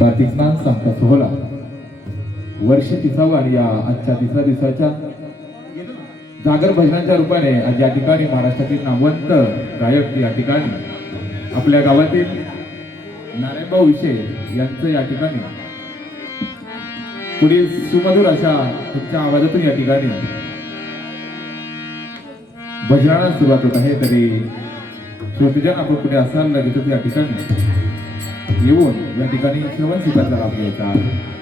कार्तिक स्नान सांगता सोहळा. वर्ष तिसावा या आजच्या तिसऱ्या दिवसाच्या जागर भजनांच्या रूपाने आज या ठिकाणी महाराष्ट्रातील नामवंत गायक या ठिकाणी आपल्या गावातील नारायणभाऊ विषय यांचं या ठिकाणी पुढील सुमधुर अशा तुमच्या आवाजातून या ठिकाणी भजनाला सुरुवात होत आहे. तरी श्रोतजन आपण कुठे असाल लगेच या ठिकाणी. घेऊन या ठिकाणी श्रवण शिबिरला लाभ घ्यायचा आहे.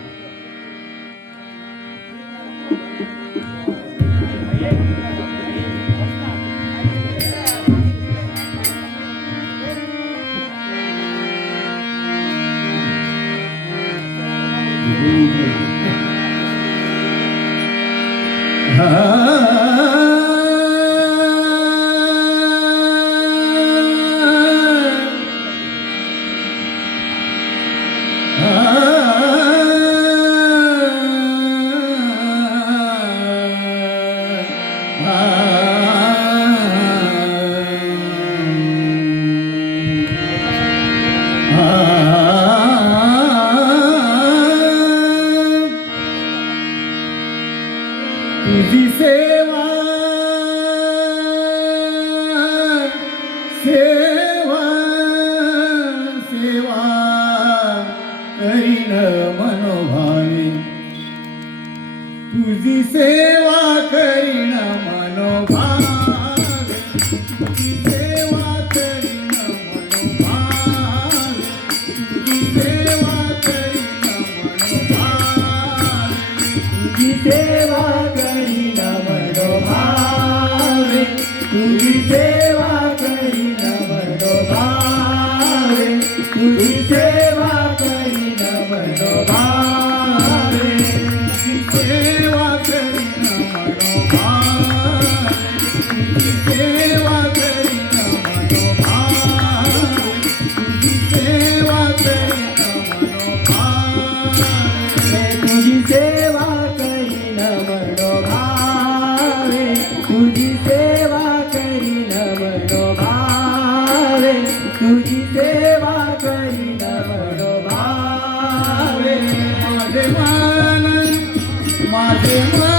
तुझी सेवा करीन भावे माझे मन माझे मन.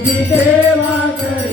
தேவா கரி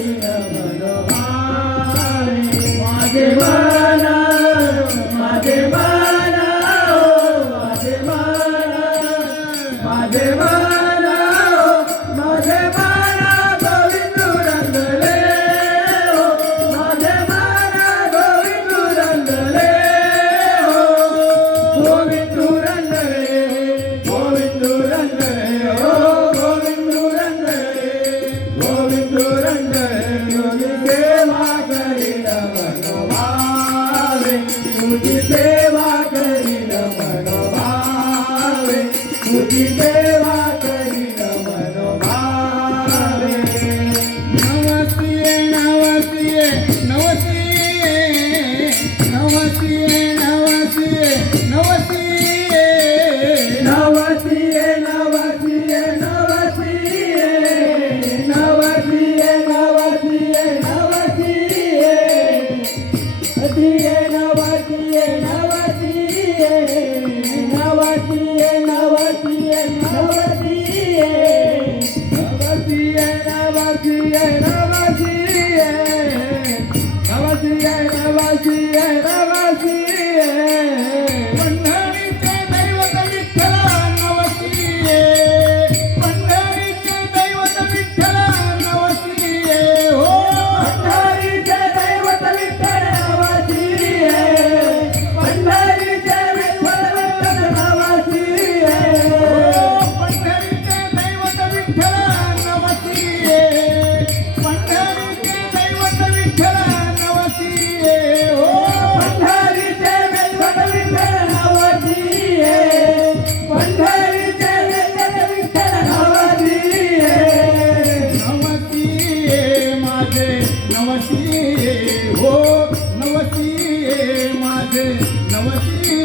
नमस्ते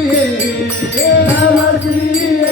नमस्ते।